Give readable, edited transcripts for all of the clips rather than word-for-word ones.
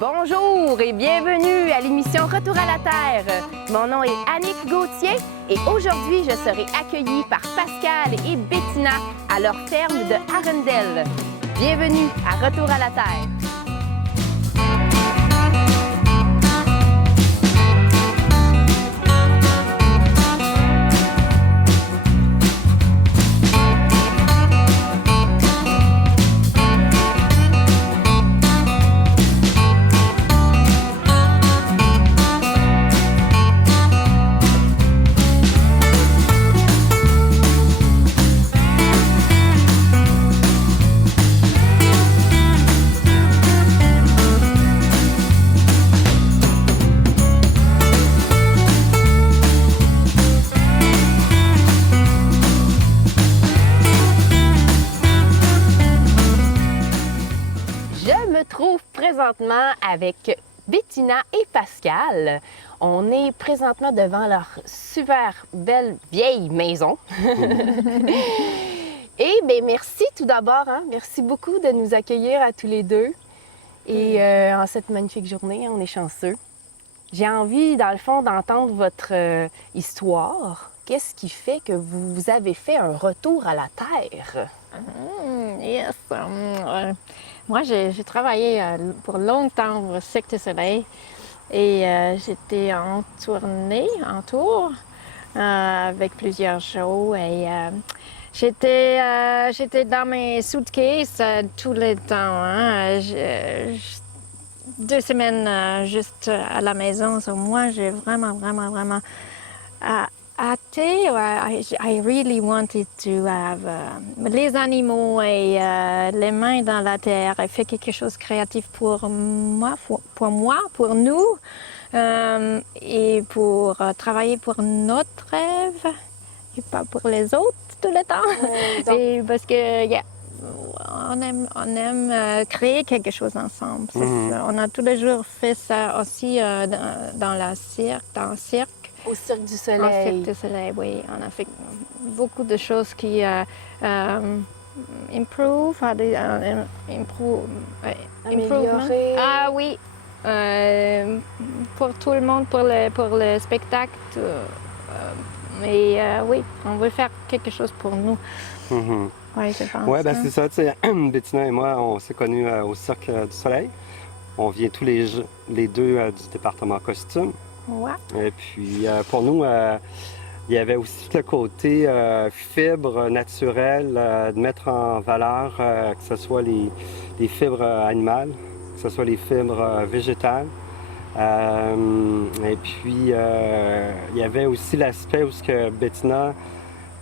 Bonjour et bienvenue à l'émission Retour à la Terre. Mon nom est Annick Gauthier et aujourd'hui, je serai accueillie par Pascal et Bettina à leur ferme de Arendelle. Bienvenue à Retour à la Terre. Présentement avec Bettina et Pascal. On est présentement devant leur super belle vieille maison. Et bien, merci tout d'abord. Merci beaucoup de nous accueillir à tous les deux. Et en cette magnifique journée, on est chanceux. J'ai envie, dans le fond, d'entendre votre histoire. Qu'est-ce qui fait que vous avez fait un retour à la Terre? Yes. Moi, j'ai travaillé pour longtemps au Cirque du Soleil et j'étais en tournée, en tour, avec plusieurs shows et j'étais dans mes suitcases tout le temps. 2 semaines juste à la maison. So, moi, j'ai vraiment hâté. I really wanted to have les animaux et les mains dans la terre et faire quelque chose de créatif pour moi, pour nous et pour travailler pour notre rêve et pas pour les autres tout le temps. Et parce que on aime créer quelque chose ensemble. On a tous les jours fait ça aussi dans le cirque. Au Cirque du Soleil. Au Cirque du Soleil, oui. On a fait beaucoup de choses qui Améliorer. Ah oui. Pour tout le monde, pour le spectacle. Mais oui, on veut faire quelque chose pour nous. Oui, je pense. Oui, ben c'est ça. Tu sais, Bettina et moi, on s'est connus au Cirque du Soleil. On vient tous les deux du département costume. Ouais. Et puis, pour nous, il y avait aussi le côté fibres naturelles, de mettre en valeur que ce soit les fibres animales, que ce soit les fibres végétales. Et puis, il y avait aussi l'aspect où Bettina,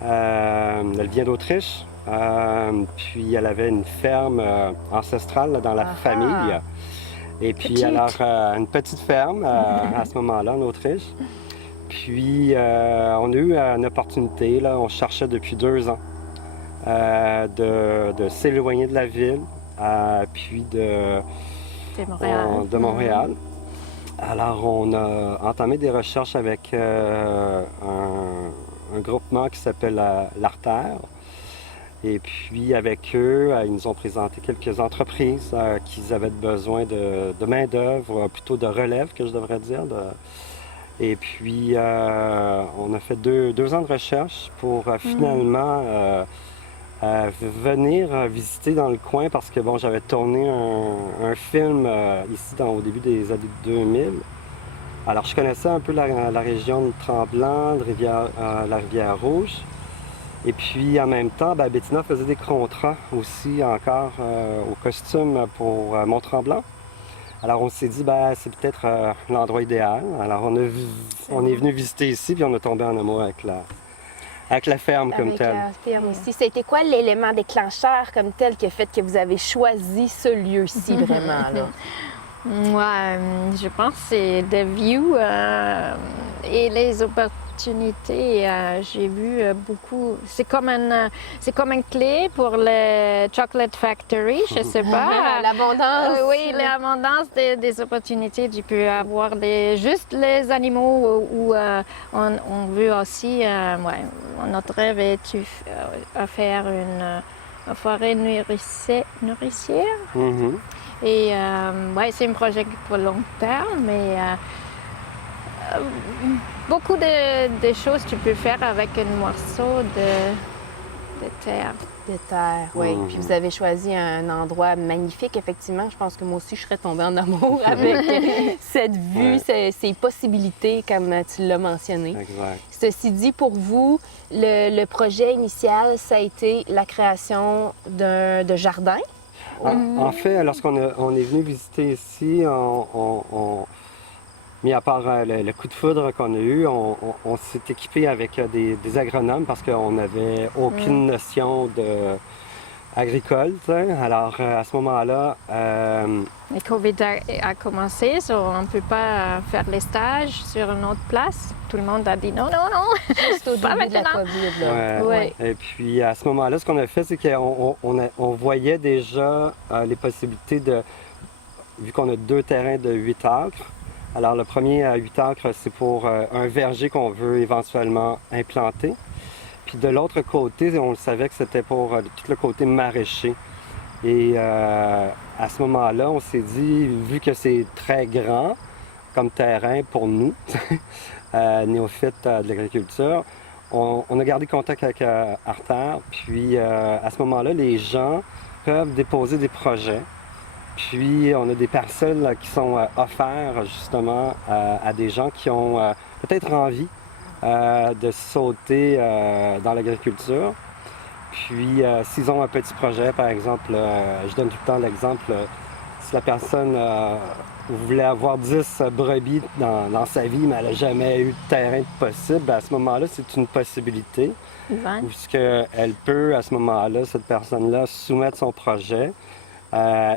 elle vient d'Autriche, puis elle avait une ferme ancestrale là, dans la famille. Et puis, alors, une petite ferme à ce moment-là en Autriche. Puis, on a eu une opportunité, là, on cherchait depuis 2 ans de s'éloigner de la ville, puis de Montréal. Alors, on a entamé des recherches avec un groupement qui s'appelle l'Artère. Et puis, avec eux, ils nous ont présenté quelques entreprises qui avaient besoin de main-d'œuvre, plutôt de relève, que je devrais dire. Et puis, on a fait 2 ans de recherche pour finalement venir visiter dans le coin parce que, bon, j'avais tourné un film ici au début des années 2000. Alors, je connaissais un peu la région de Tremblant, la Rivière-Rouge. Et puis, en même temps, Bettina faisait des contrats aussi encore au costume pour Mont-Tremblant. Alors, on s'est dit, c'est peut-être l'endroit idéal. Alors, on est venu visiter ici, puis on est tombé en amour avec la ferme comme telle. Avec la ferme aussi. C'était quoi l'élément déclencheur comme tel qui a fait que vous avez choisi ce lieu-ci vraiment, là? Moi, je pense que c'est the view et les opportunités. J'ai vu beaucoup. C'est comme une clé pour le Chocolate Factory, je sais pas. L'abondance. Oui, l'abondance des opportunités. Tu peux avoir juste les animaux où on veut aussi. Notre rêve est de faire forêt nourricière. Mhm. Et ouais, c'est un projet pour long terme, mais beaucoup de choses tu peux faire avec un morceau de terre. De terre, oui. Mhm. Puis vous avez choisi un endroit magnifique, effectivement. Je pense que moi aussi, je serais tombée en amour avec cette vue, Ouais. ces possibilités, comme tu l'as mentionné. Exact. Ceci dit, pour vous, le projet initial, ça a été la création de jardin. En fait, on est venu visiter ici, mis à part le coup de foudre qu'on a eu, on s'est équipé avec des agronomes parce qu'on n'avait aucune notion agricole. Tu sais. Alors, à ce moment-là, Le COVID a commencé, so on ne peut pas faire les stages sur une autre place. Tout le monde a dit non, non, non. Juste au Pas début de la maintenant. COVID. Là. ouais. Ouais. Et puis, à ce moment-là, ce qu'on a fait, c'est qu'on voyait déjà les possibilités vu qu'on a 2 terrains de 8 acres. Alors, le premier à 8 acres, c'est pour un verger qu'on veut éventuellement implanter. Puis de l'autre côté, on le savait que c'était pour tout le côté maraîcher. Et à ce moment-là, on s'est dit, vu que c'est très grand comme terrain pour nous, néophytes de l'agriculture, on a gardé contact avec Artère. Puis à ce moment-là, les gens peuvent déposer des projets. Puis on a des parcelles qui sont offertes justement à des gens qui ont peut-être envie de sauter dans l'agriculture. Puis s'ils ont un petit projet, par exemple, je donne tout le temps l'exemple, si la personne voulait avoir 10 brebis dans sa vie, mais elle n'a jamais eu de terrain possible, ben, à ce moment-là, c'est une possibilité. Yvan? Où ce qu'elle peut, à ce moment-là, cette personne-là, soumettre son projet.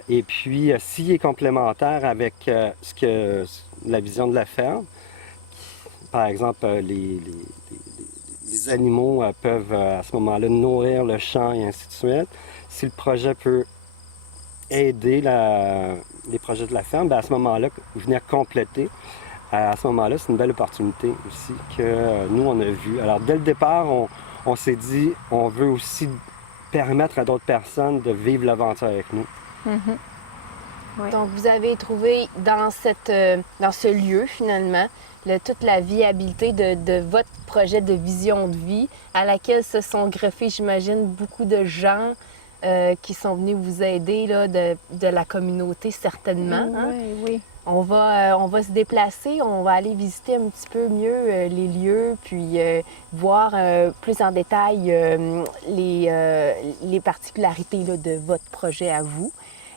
Et puis, s'il est complémentaire avec la vision de la ferme, par exemple, les animaux peuvent à ce moment-là nourrir le champ et ainsi de suite. Si le projet peut aider les projets de la ferme, bien, à ce moment-là, venir compléter, à ce moment-là, c'est une belle opportunité aussi que nous, on a vue. Alors, dès le départ, on s'est dit, on veut aussi permettre à d'autres personnes de vivre l'aventure avec nous. Mhm. Ouais. Donc, vous avez trouvé dans ce lieu, finalement, toute la viabilité de votre projet de vision de vie à laquelle se sont greffés, j'imagine, beaucoup de gens qui sont venus vous aider là, de la communauté, certainement. Hein? Oui, oui. On va se déplacer, on va aller visiter un petit peu mieux les lieux, puis voir plus en détail les particularités là, de votre projet à vous.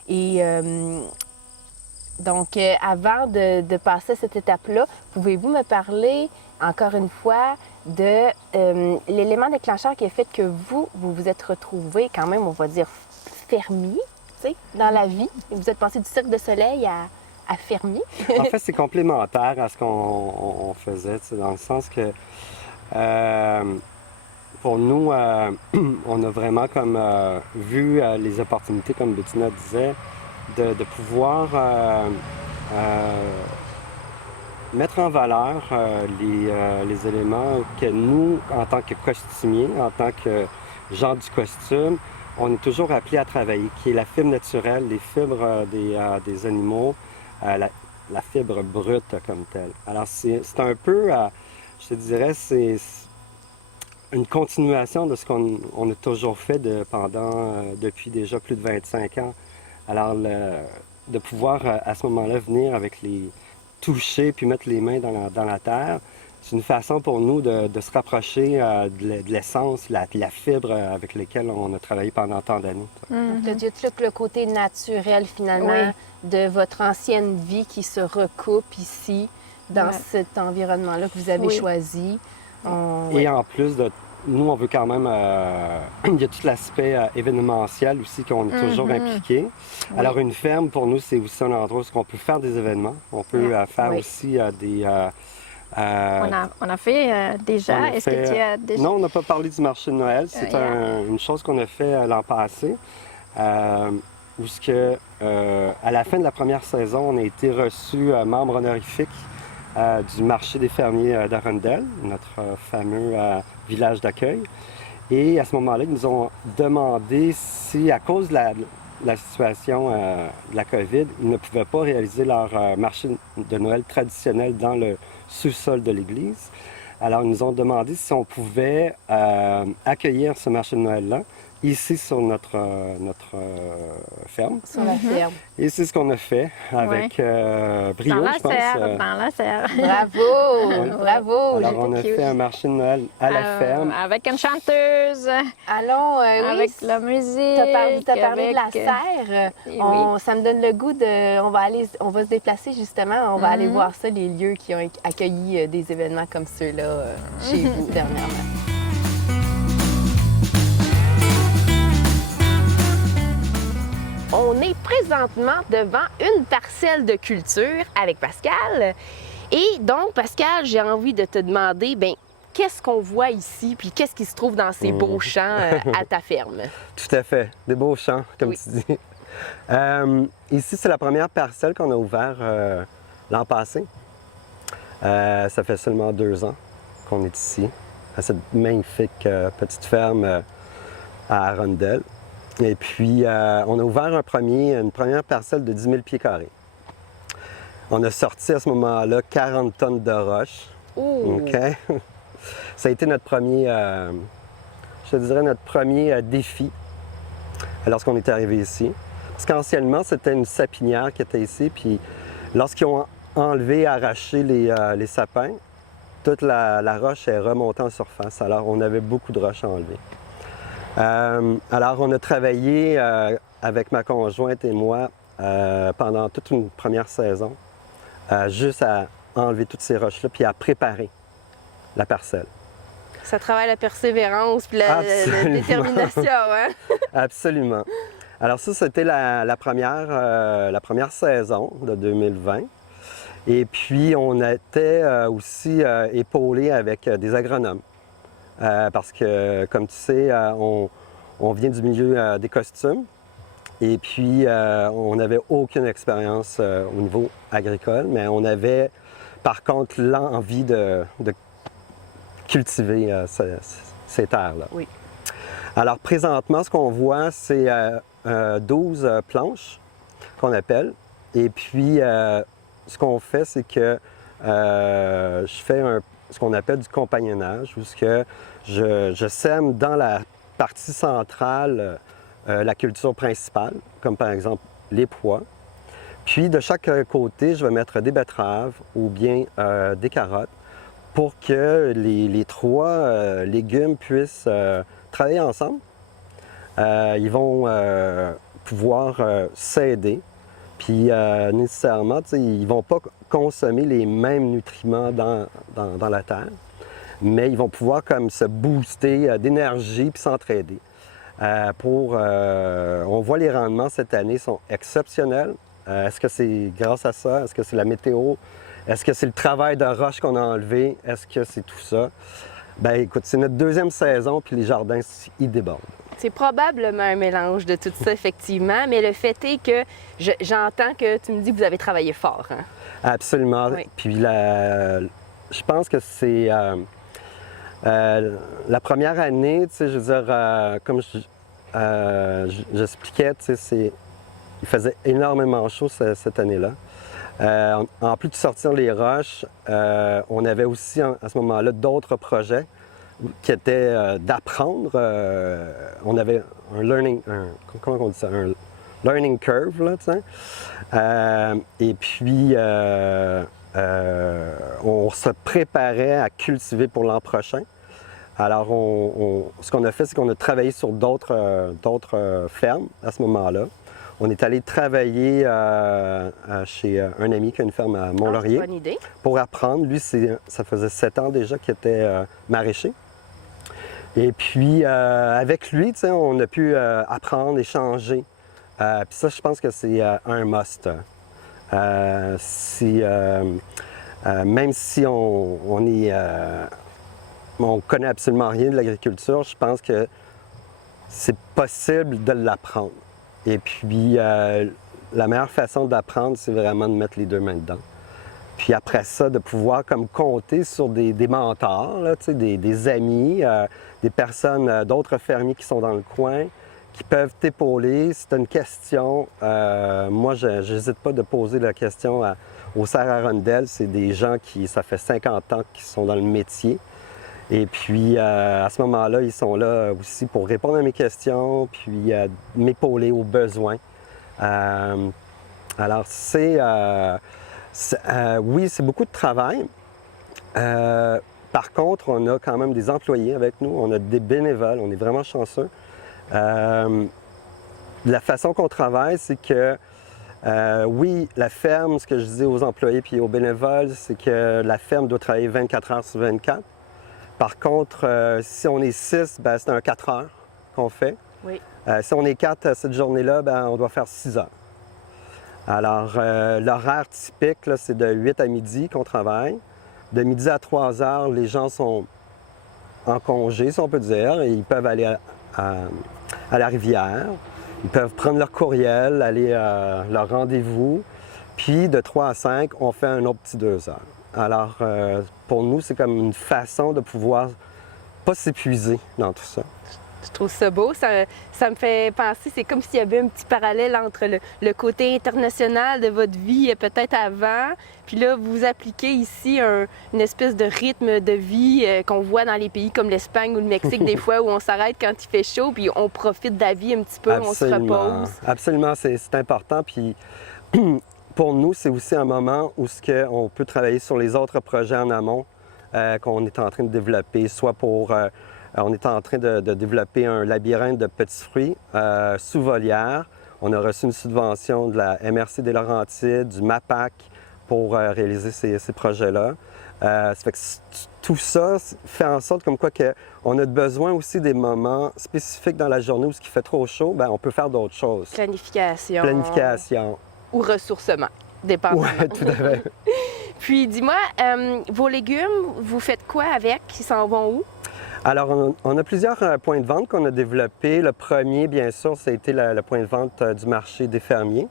Et donc, avant de passer à cette étape-là, pouvez-vous me parler, encore une fois, de l'élément déclencheur qui a fait que vous vous êtes retrouvé quand même, on va dire, fermier, tu sais, dans la vie. Vous êtes passé du Cirque du Soleil à fermier. En fait, c'est complémentaire à ce qu'on faisait, tu sais, dans le sens que pour nous, on a vraiment comme vu les opportunités, comme Bettina disait, de pouvoir mettre en valeur les éléments que nous, en tant que costumiers, en tant que gens du costume, on est toujours appelés à travailler, qui est la fibre naturelle, les fibres des animaux, la fibre brute comme telle. Alors, c'est un peu, je te dirais, c'est une continuation de ce qu'on a toujours fait depuis déjà plus de 25 ans. Alors, de pouvoir à ce moment-là venir avec toucher puis mettre les mains dans la terre, c'est une façon pour nous de se rapprocher de l'essence, la fibre avec laquelle on a travaillé pendant tant d'années. Donc, il y a tout le côté naturel, finalement, de votre ancienne vie qui se recoupe ici, dans cet environnement-là que vous avez choisi. Et en plus nous, on veut quand même... il y a tout l'aspect événementiel aussi qu'on est toujours impliqué. Oui. Alors, une ferme, pour nous, c'est aussi un endroit où on peut faire des événements. On peut faire aussi des... on a fait déjà. Est-ce que tu as déjà... Non, on n'a pas parlé du marché de Noël. C'est une chose qu'on a fait l'an passé. Où à la fin de la première saison, on a été reçu membre honorifique du marché des fermiers d'Arundel, notre fameux village d'accueil. Et à ce moment-là, ils nous ont demandé si, à cause de la situation de la COVID, ils ne pouvaient pas réaliser leur marché de Noël traditionnel dans le sous-sol de l'église. Alors, ils nous ont demandé si on pouvait accueillir ce marché de Noël-là ici sur notre ferme. Sur la ferme. Et c'est ce qu'on a fait avec brio, Dans la je pense. serre, dans la serre. Bravo! Bravo! Alors, on a J'étais fait un marché de Noël à la ferme. Avec une chanteuse, Allons, oui, avec la musique. t'as parlé de la avec, serre. oui. Ça me donne le goût de... On va se déplacer justement. On va aller voir ça, les lieux qui ont accueilli des événements comme ceux-là chez vous dernièrement. On est présentement devant une parcelle de culture avec Pascal. Et donc, Pascal, j'ai envie de te demander, qu'est-ce qu'on voit ici, puis qu'est-ce qui se trouve dans ces beaux champs à ta ferme? Tout à fait, des beaux champs, comme Oui. tu dis. Ici, c'est la première parcelle qu'on a ouverte l'an passé. Ça fait seulement 2 ans qu'on est ici, à cette magnifique petite ferme à Arundel. Et puis, on a ouvert une première parcelle de 10 000 pieds carrés. On a sorti à ce moment-là 40 tonnes de roches. Oh! OK? Ça a été notre premier, je te dirais, notre premier défi lorsqu'on est arrivé ici. Parce qu'anciennement, c'était une sapinière qui était ici, puis lorsqu'ils ont enlevé, arraché les sapins, toute la roche est remontée en surface. Alors, on avait beaucoup de roches à enlever. Alors, on a travaillé avec ma conjointe et moi pendant toute une première saison, juste à enlever toutes ces roches-là, puis à préparer la parcelle. Ça travaille la persévérance puis la détermination, hein? Absolument. Alors ça, c'était la première saison de 2020. Et puis, on était aussi épaulés avec des agronomes. Parce que, comme tu sais, on vient du milieu des costumes. Et puis, on n'avait aucune expérience au niveau agricole, mais on avait, par contre, l'envie de cultiver ces terres-là. Oui. Alors, présentement, ce qu'on voit, c'est 12 planches qu'on appelle. Et puis, ce qu'on fait, c'est que je fais ce qu'on appelle du compagnonnage, où je sème dans la partie centrale la culture principale, comme par exemple les pois. Puis, de chaque côté, je vais mettre des betteraves ou bien des carottes pour que les 3 légumes puissent travailler ensemble. Ils vont pouvoir s'aider. Puis nécessairement, ils ne vont pas consommer les mêmes nutriments dans la terre, mais ils vont pouvoir comme se booster d'énergie puis s'entraider. On voit les rendements cette année sont exceptionnels. Est-ce que c'est grâce à ça? Est-ce que c'est la météo? Est-ce que c'est le travail de roche qu'on a enlevé? Est-ce que c'est tout ça? Bien, écoute, c'est notre 2e saison, puis les jardins, ils débordent. C'est probablement un mélange de tout ça, effectivement, mais le fait est que j'entends que tu me dis que vous avez travaillé fort. Hein? Absolument. Oui. Puis je pense que c'est la première année, tu sais, je veux dire, comme j'expliquais, tu sais, il faisait énormément chaud cette année-là. En plus de sortir les roches, on avait aussi à ce moment-là d'autres projets qui étaient d'apprendre. On avait un learning curve, là, tu sais. Et puis, on se préparait à cultiver pour l'an prochain. Alors, ce qu'on a fait, c'est qu'on a travaillé sur d'autres fermes à ce moment-là. On est allé travailler chez un ami qui a une ferme à Mont-Laurier Bonne idée. pour apprendre. Lui, ça faisait 7 ans déjà qu'il était maraîcher. Et puis, avec lui, on a pu apprendre, échanger. Puis ça, je pense que c'est un must. Même si on connaît absolument rien de l'agriculture, je pense que c'est possible de l'apprendre. Et puis, la meilleure façon d'apprendre, c'est vraiment de mettre les 2 mains dedans. Puis après ça, de pouvoir comme compter sur des mentors, là, tu sais, des amis, des personnes, d'autres fermiers qui sont dans le coin, qui peuvent t'épauler. Si tu as une question, moi, je n'hésite pas de poser la question aux Serres Arundel. C'est des gens qui, ça fait 50 ans qu'ils sont dans le métier. Et puis, à ce moment-là, ils sont là aussi pour répondre à mes questions, puis m'épauler aux besoins. Alors, oui, c'est beaucoup de travail. Par contre, on a quand même des employés avec nous, on a des bénévoles, on est vraiment chanceux. La façon qu'on travaille, c'est que, oui, la ferme, ce que je disais aux employés puis aux bénévoles, c'est que la ferme doit travailler 24 heures sur 24. Par contre, si on est 6, ben, c'est un 4 heures qu'on fait. Oui. Si on est 4 cette journée-là, ben, on doit faire 6 heures. Alors, l'horaire typique, c'est de 8 à midi qu'on travaille. De midi à 3 heures, les gens sont en congé, si on peut dire, et ils peuvent aller à la rivière. Ils peuvent prendre leur courriel, aller à leur rendez-vous. Puis, de 3 à 5, on fait un autre petit 2 heures. Alors, pour nous, c'est comme une façon de pouvoir pas s'épuiser dans tout ça. Je trouve ça beau. Ça me fait penser, c'est comme s'il y avait un petit parallèle entre le côté international de votre vie peut-être avant, puis là, vous appliquez ici une espèce de rythme de vie qu'on voit dans les pays comme l'Espagne ou le Mexique des fois, où on s'arrête quand il fait chaud, puis on profite de la vie un petit peu, Absolument. on se repose. Absolument, c'est important. Puis pour nous, c'est aussi un moment où on peut travailler sur les autres projets en amont qu'on est en train de développer, soit pour... on est en train de développer un labyrinthe de petits fruits sous volière. On a reçu une subvention de la MRC des Laurentides, du MAPAC pour réaliser ces projets-là. Ça fait que tout ça fait en sorte comme quoi on a besoin aussi des moments spécifiques dans la journée où ce qui fait trop chaud, bien, on peut faire d'autres choses. Planification. Planification. Ou ressourcement, dépendamment. Oui, tout à fait. Puis dis-moi, vos légumes, vous faites quoi avec? Ils s'en vont où? Alors, on a plusieurs points de vente qu'on a développés. Le premier, bien sûr, ça a été le point de vente du marché des fermiers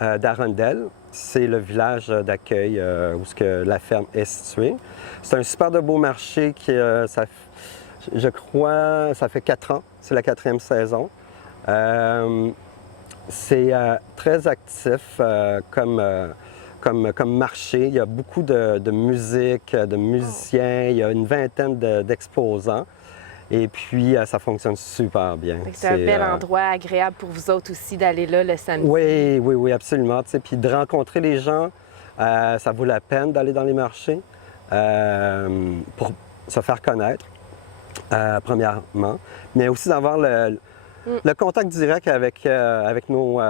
d'Arundel. C'est le village d'accueil où la ferme est située. C'est un super de beau marché qui, je crois, ça fait 4 ans. C'est la 4e saison. C'est très actif comme marché. Il y a beaucoup de musique, de musiciens. Il y a une vingtaine d'exposants. Et puis, ça fonctionne super bien. C'est un bel endroit agréable pour vous autres aussi d'aller là le samedi. Oui, absolument. Puis de rencontrer les gens, ça vaut la peine d'aller dans les marchés pour se faire connaître, premièrement. Mais aussi d'avoir le contact direct avec nos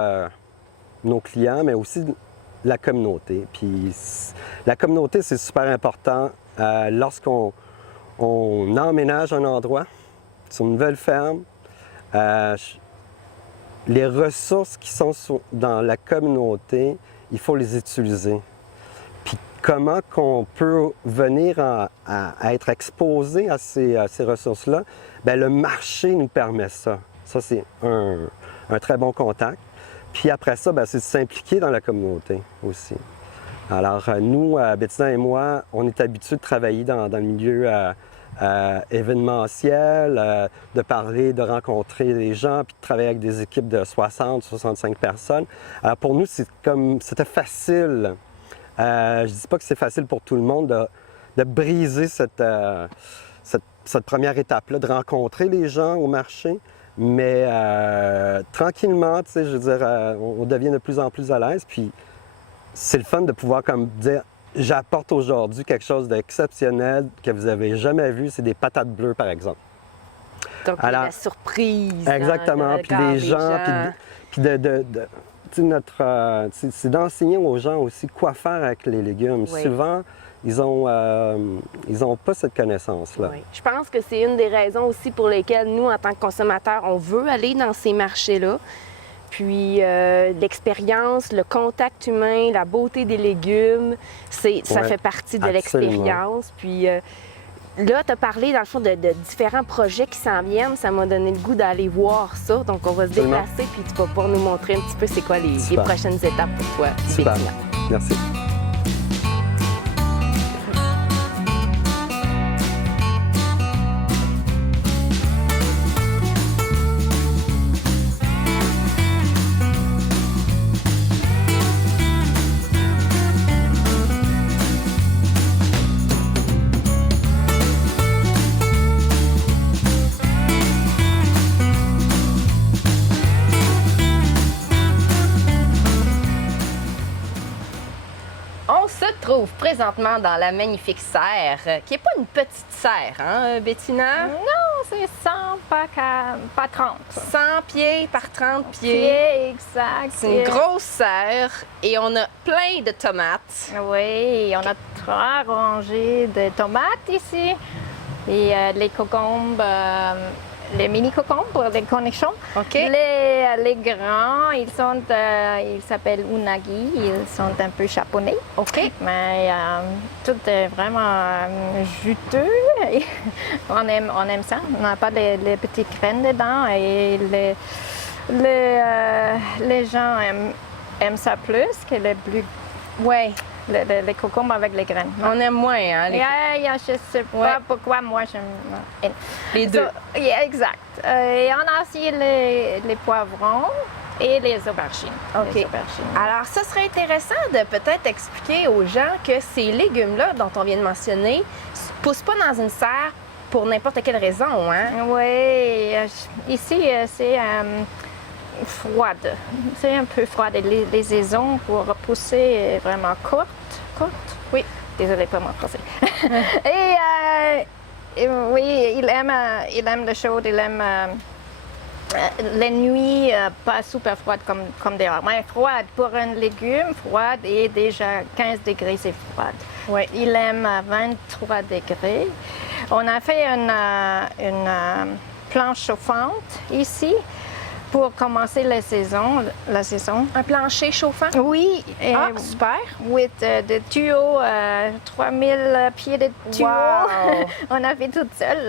clients, mais aussi la communauté. Puis la communauté, c'est super important. Lorsqu'on emménage un endroit, sur une nouvelle ferme, les ressources qui sont dans la communauté, il faut les utiliser. Puis comment qu'on peut venir à être exposé à ces ressources-là? Bien, le marché nous permet ça. Ça, c'est un très bon contact. Puis après ça, bien, c'est de s'impliquer dans la communauté aussi. Alors, nous, Bettina et moi, on est habitués de travailler dans le milieu événementiel, de parler, de rencontrer les gens, puis de travailler avec des équipes de 60, 65 personnes. Alors, pour nous, c'était facile. Je ne dis pas que c'est facile pour tout le monde de briser cette première étape-là, de rencontrer les gens au marché. Mais tranquillement, tu sais, je veux dire, on devient de plus en plus à l'aise. Puis c'est le fun de pouvoir comme dire, j'apporte aujourd'hui quelque chose d'exceptionnel que vous n'avez jamais vu. C'est des patates bleues, par exemple. Donc, alors, la surprise. Exactement. Puis les gens, puis c'est d'enseigner aux gens aussi quoi faire avec les légumes. Oui. Souvent, ils ont pas cette connaissance-là. Oui. Je pense que c'est une des raisons aussi pour lesquelles nous, en tant que consommateurs, on veut aller dans ces marchés-là. Puis l'expérience, le contact humain, la beauté des légumes, ça fait partie de l'expérience. Puis là, tu as parlé, dans le fond, de différents projets qui s'en viennent. Ça m'a donné le goût d'aller voir ça. Donc, on va se déplacer, puis tu vas pouvoir nous montrer un petit peu c'est quoi les prochaines étapes pour toi, Super. Bettina. Merci. On se trouve présentement dans la magnifique serre, qui n'est pas une petite serre, hein, Bettina? Non, c'est 100, pas 30. 100 pieds par 30 pieds. Pieds, exact. C'est une grosse serre et on a plein de tomates. Oui, on a 3 rangées de tomates ici. Et les cocombes, les mini-cocombes, les cornichons. OK. Les grands, ils s'appellent unagi, ils sont un peu chaponnés. OK. Mais tout est vraiment juteux. Et on aime ça. On n'a pas les petites graines dedans et les gens aiment ça plus que les plus. Ouais. Les cocombes avec les graines. On aime moins, hein? Je sais pas Ouais. pourquoi moi j'aime. Les deux. Exact. Et on a aussi les poivrons et les aubergines. OK. Les aubergines. Alors, ça serait intéressant de peut-être expliquer aux gens que ces légumes-là dont on vient de mentionner ne poussent pas dans une serre pour n'importe quelle raison, hein? Oui, ici c'est froide. C'est un peu froide. Et les saisons pour pousser est vraiment courte. Oui. Désolée pour mon français. et oui, il aime le chaud, il aime les nuits pas super froides comme dehors. Mais froide pour un légume, froide et déjà 15 degrés, c'est froide. Oui. Il aime 23 degrés. On a fait une planche chauffante ici pour commencer la saison. Un plancher chauffant? Oui. Ah, super! With des tuyaux, 3000 pieds de tuyaux. Wow. On a fait tout seul.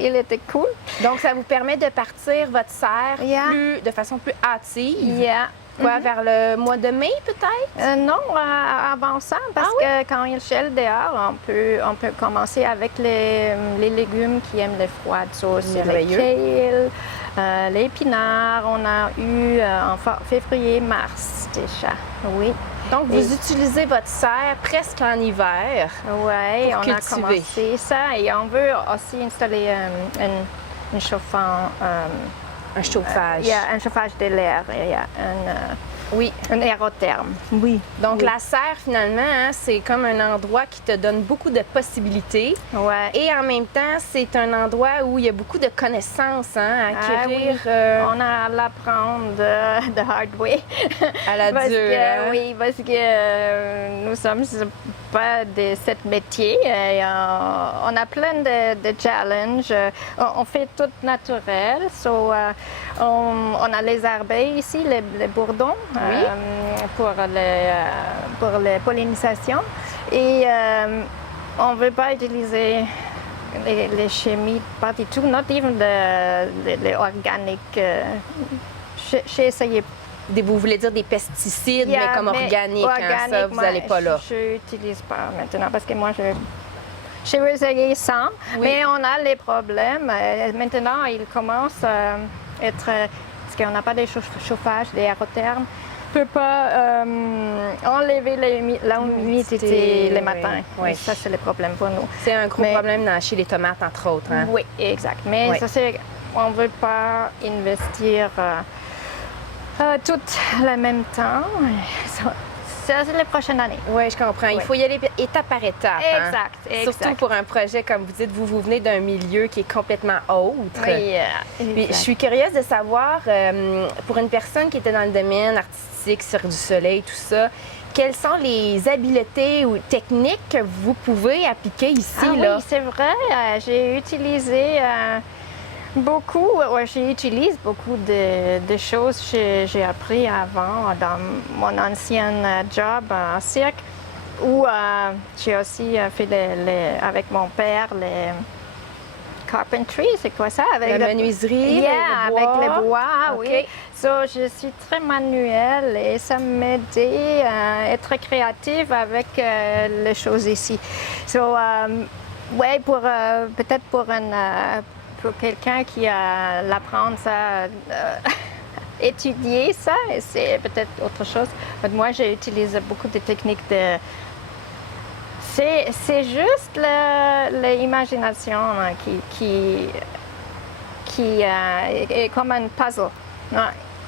Il était cool. Donc, ça vous permet de partir votre serre Yeah. de façon plus hâtive. Yeah. Quoi, vers le mois de mai, peut-être? Non, avant ça, parce que quand il gèle dehors, on peut commencer avec les légumes qui aiment les froides sauces. Les Merveilleux. kale, les épinards, on a eu en février, mars déjà. Oui. Donc, vous utilisez votre serre presque en hiver. Oui, Pour on a cultiver. commencé ça et on veut aussi installer un chauffant. Un chauffage. Il y a un chauffage de l'air, il y a Oui. un aérotherme. Oui. Donc, Oui. la serre, finalement, hein, c'est comme un endroit qui te donne beaucoup de possibilités. Ouais. Et en même temps, c'est un endroit où il y a beaucoup de connaissances hein, à acquérir On a à l'apprendre de hard way. à la Parce dure. que, hein. oui, parce que nous sommes pas de ce métier. Et, on a plein de challenges. On fait tout naturel. So, on a les abeilles ici, les bourdons, pour les pollinisations. Et on ne veut pas utiliser les chimies, pas du tout, not even les organiques. J'ai essayé. Vous voulez dire des pesticides, mais comme organiques, hein, ça, vous n'allez pas là. Je n'utilise pas maintenant parce que moi, j'ai essayé ça, Oui. mais on a les problèmes. Maintenant, il commence à être... Parce qu'on n'a pas de chauffage, des aérothermes. On ne peut pas enlever l'humidité les matins. Oui. Et ça, c'est le problème pour nous. C'est un gros Mais- problème chez les tomates, entre autres. Hein? Oui, exact. Mais Oui. ça, c'est... On ne veut pas investir tout le même temps. Ça, c'est les prochaines années. Oui, je comprends. Il Oui. faut y aller étape par étape. hein. Exact. Surtout pour un projet, comme vous dites, vous venez d'un milieu qui est complètement autre. Oui, Puis, je suis curieuse de savoir, pour une personne qui était dans le domaine artistique, sur du soleil, tout ça, quelles sont les habiletés ou techniques que vous pouvez appliquer ici? là? Oui, c'est vrai. J'ai utilisé j'utilise beaucoup de choses que j'ai appris avant dans mon ancien job en cirque, où j'ai aussi fait avec mon père les carpentry, c'est quoi ça? Avec La menuiserie, Yeah, le bois. avec le bois, OK. oui. So, je suis très manuelle et ça m'aidait à être créative avec les choses ici. So, ouais, peut-être pour quelqu'un qui l'apprend ça, étudier ça, c'est peut-être autre chose. Mais moi, j'ai utilisé beaucoup de techniques de... C'est juste l'imagination qui est comme un puzzle. Ouais,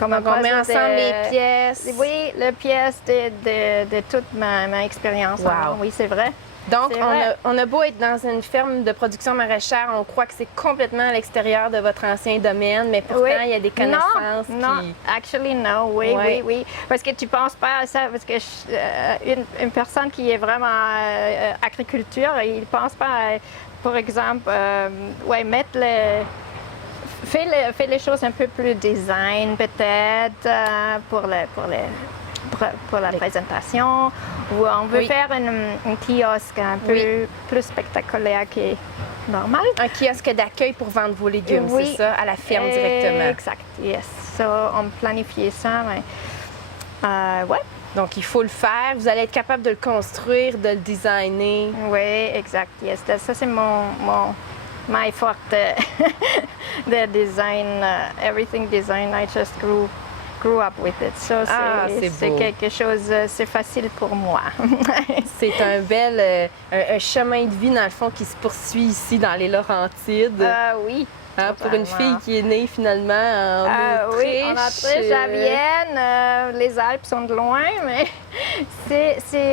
comme Donc, on met puzzle ensemble les pièces. Oui, les pièces de toute ma expérience. Wow. Alors, oui, c'est vrai. Donc, C'est vrai. on a beau être dans une ferme de production maraîchère, on croit que c'est complètement à l'extérieur de votre ancien domaine, mais pourtant, Oui. il y a des connaissances Non, qui... actually, no. Oui, Ouais. oui. Parce que tu penses pas à ça, parce que une personne qui est vraiment agriculture, il pense pas à, par exemple, mettre fait les choses un peu plus design, peut-être, pour la présentation, ou on veut Oui. faire un kiosque un peu Oui. plus spectaculaire que normal. Un kiosque d'accueil pour vendre vos légumes, Oui. c'est ça, à la ferme directement. Exact, yes. So, on planifie ça, mais ouais. Donc, il faut le faire. Vous allez être capable de le construire, de le designer. Oui, exact, yes. Ça, c'est my forte de design, everything design. I just grew up with it. So, c'est beau. quelque chose, c'est facile pour moi. C'est un bel un chemin de vie, dans le fond, qui se poursuit ici, dans les Laurentides. Oui. Hein, pour une fille qui est née, finalement, en Autriche. Oui, en Autriche, à Vienne. Les Alpes sont de loin, mais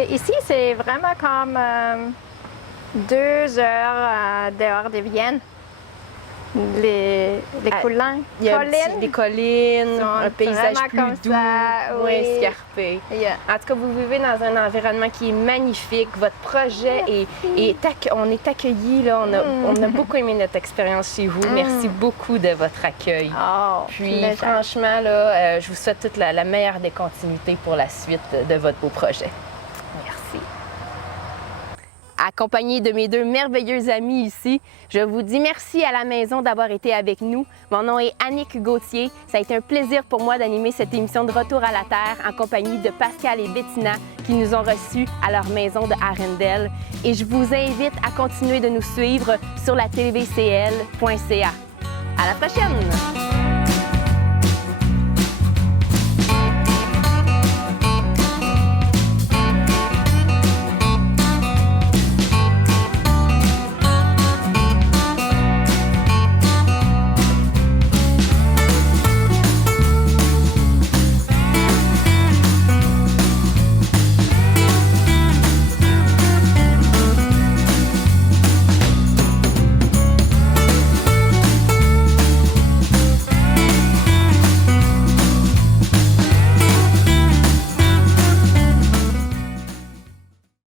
ici, c'est vraiment comme 2 heures dehors de Vienne. Les collines. Il y a des collines, sont un paysage vraiment plus comme doux, ça, moins oui. escarpé. Yeah. En tout cas, vous vivez dans un environnement qui est magnifique. Votre projet on est accueillis. Là. On a beaucoup aimé notre expérience chez vous. Merci beaucoup de votre accueil. Oh, Puis plaisir. franchement, là, je vous souhaite toute la meilleure des continuités pour la suite de votre beau projet. Merci. Accompagnée de mes 2 merveilleux amis ici, je vous dis merci à la maison d'avoir été avec nous. Mon nom est Annick Gauthier. Ça a été un plaisir pour moi d'animer cette émission de Retour à la Terre en compagnie de Pascal et Bettina qui nous ont reçus à leur maison de Arendelle. Et je vous invite à continuer de nous suivre sur la tvcl.ca. À la prochaine!